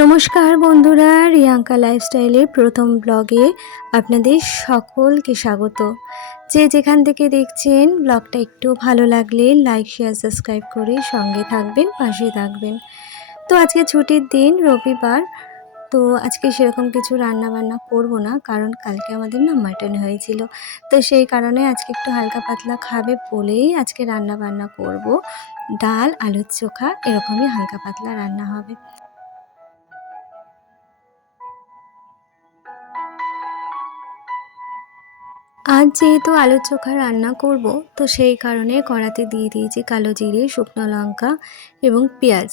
নমস্কার বন্ধুরা, রিয়াঙ্কা লাইফস্টাইলের প্রথম ব্লগে আপনাদের সকলকে স্বাগত। যে যেখান থেকে দেখছেন ব্লগটা একটু ভালো লাগলে লাইক শেয়ার সাবস্ক্রাইব করে সঙ্গে থাকবেন, পাশে থাকবেন। তো আজকে ছুটির দিন, রবিবার। তো আজকে সেরকম কিছু রান্না বান্না করব না, কারণ কালকে আমাদের না মাটন হয়েছিল। তো সেই কারণে আজকে একটু হালকা পাতলা খাবে বলেই আজকে রান্না বান্না করব। ডাল, আলুর চোখা, এরকমই হালকা পাতলা রান্না হবে। আজ যেহেতু আলুর চোখা রান্না করব, তো সেই কারণে কড়াতে দিয়ে দিয়েছি কালো জিরে, শুকনো লঙ্কা এবং পেঁয়াজ।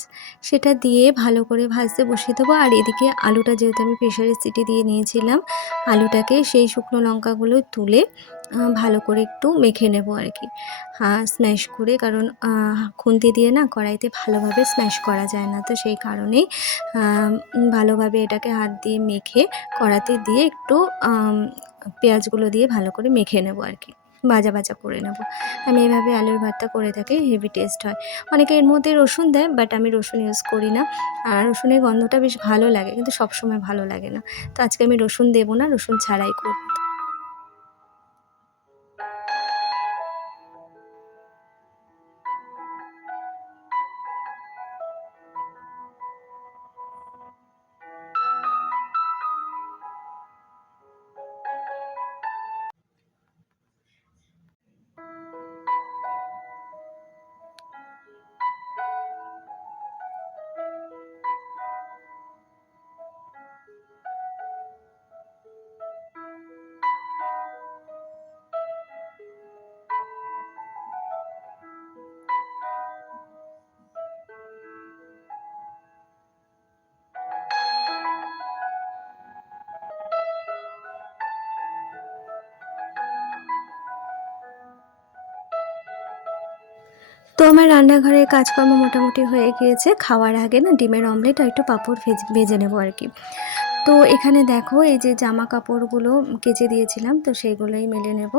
সেটা দিয়ে ভালো করে ভাজতে বসিয়ে দেবো। আর এদিকে আলুটা যেহেতু আমি প্রেশারে সিটি দিয়ে নিয়েছিলাম, আলুটাকে সেই শুকনো লঙ্কাগুলো তুলে ভালো করে একটু মেখে নেব আর কি, স্ম্যাশ করে। কারণ খুন্তি দিয়ে না কড়াইতে ভালোভাবে স্ম্যাশ করা যায় না, তো সেই কারণেই ভালোভাবে এটাকে হাত দিয়ে মেখে কড়াতে দিয়ে একটু পেঁয়াজগুলো দিয়ে ভালো করে মেখে নেব আর কি, ভাজা ভাজা করে নেব। আমি এভাবে আলুর ভর্তা করে থাকি, হেভি টেস্ট হয়। অনেকে এর মধ্যে রসুন দেয়, বাট আমি রসুন ইউজ করি না। আর রসুনের গন্ধটা বেশ ভালো লাগে, কিন্তু সবসময় ভালো লাগে না। তো আজকে আমি রসুন দেবো না, রসুন ছাড়াই করব। তো আমার রান্নাঘরের কাজকর্ম মোটামুটি হয়ে গিয়েছে। খাওয়ার আগে না ডিমের অমলেট আর একটু পাঁপড় ভেজে নেবো আর কি। তো এখানে দেখো, এই যে জামা কাপড়গুলো কেচে দিয়েছিলাম, তো সেইগুলোই মেলে নেব।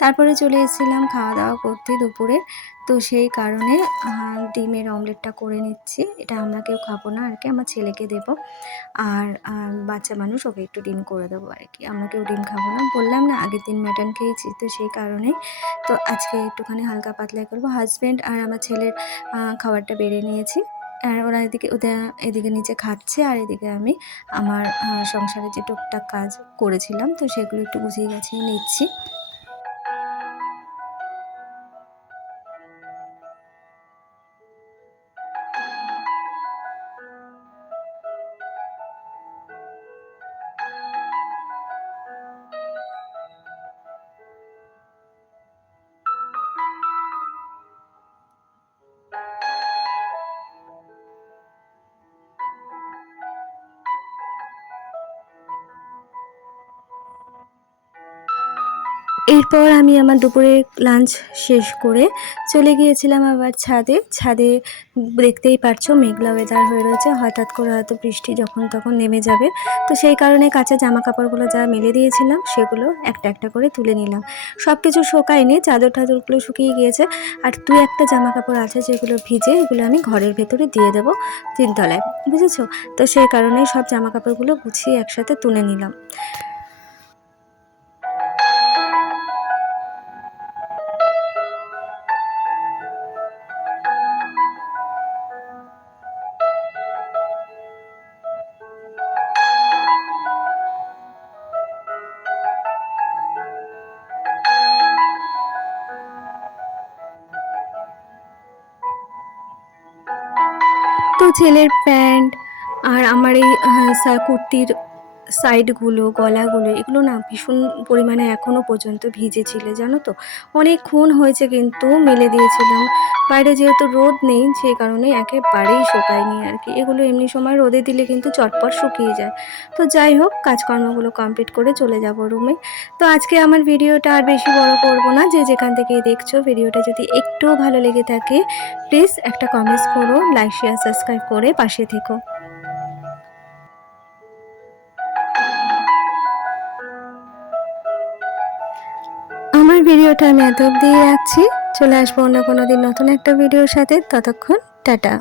তারপরে চলে এসেছিলাম খাওয়া দাওয়া করতে দুপুরে। তো সেই কারণে ডিমের অমলেটটা করে নিচ্ছি। এটা আমরা কেউ খাবো না আর কি, আমার ছেলেকে দেবো। আর বাচ্চা মানুষ, ওকে একটু ডিম করে দেবো আর কি। আমরা কেউ ডিম খাবো না, বললাম না আগের দিন মাটন খেয়েছি, তো সেই কারণে। তো আজকে একটুখানি হালকা পাতলাই করবো। হাজব্যান্ড আর আমার ছেলের খাবারটা বেড়ে নিয়েছি। আর ওরা এদিকে নিচে খাচ্ছে, আর এদিকে আমি আমার সংসারে যে টুকটাক কাজ করেছিলাম, তো সেগুলো একটু গুছিয়ে গাছিয়ে নিচ্ছি। এরপর আমি আমার দুপুরের লাঞ্চ শেষ করে চলে গিয়েছিলাম আবার ছাদে। দেখতেই পারছো মেঘলা ওয়েদার হয়ে রয়েছে, হঠাৎ করে হয়তো বৃষ্টি যখন তখন নেমে যাবে। তো সেই কারণে কাঁচা জামা কাপড়গুলো যা মেলে দিয়েছিলাম, সেগুলো একটা একটা করে তুলে নিলাম। সব কিছু শোকায়নি, চাদর টাদরগুলো শুকিয়ে গিয়েছে। আর দুই একটা জামা কাপড় আছে যেগুলো ভিজে, এগুলো আমি ঘরের ভেতরে দিয়ে দেবো তিনতলায়, বুঝেছো? তো সেই কারণে সব জামা কাপড়গুলো গুছিয়ে একসাথে তুলে নিলাম। তো ছেলের প্যান্ট আর আমার এই কুর্তির সাইডগুলো, গলাগুলো, এগুলো না ভীষণ পরিমাণে এখনও পর্যন্ত ভিজে ছিল, জানো তো। অনেকক্ষণ হয়েছে কিন্তু মেলে দিয়েছিলাম। বাইরে যেহেতু রোদ নেই, সেই কারণে একেবারেই শোকায়নি আর কি। এগুলো এমনি সময় রোদে দিলে কিন্তু চটপট শুকিয়ে যায়। তো যাই হোক, কাজকর্মগুলো কমপ্লিট করে চলে যাব রুমে। তো আজকে আমার ভিডিওটা আর বেশি বড় করব না। যে যেখান থেকে দেখছো, ভিডিওটা যদি একটু ভালো লেগে থাকে, প্লিজ একটা কমেন্টস করো, লাইক শেয়ার সাবস্ক্রাইব করে পাশে থেকো। আমার ভিডিওটা আমি এত অবধি রাখছি। চলে আসবো অন্য কোনো দিন নতুন একটা ভিডিওর সাথে। ততক্ষণ টাটা।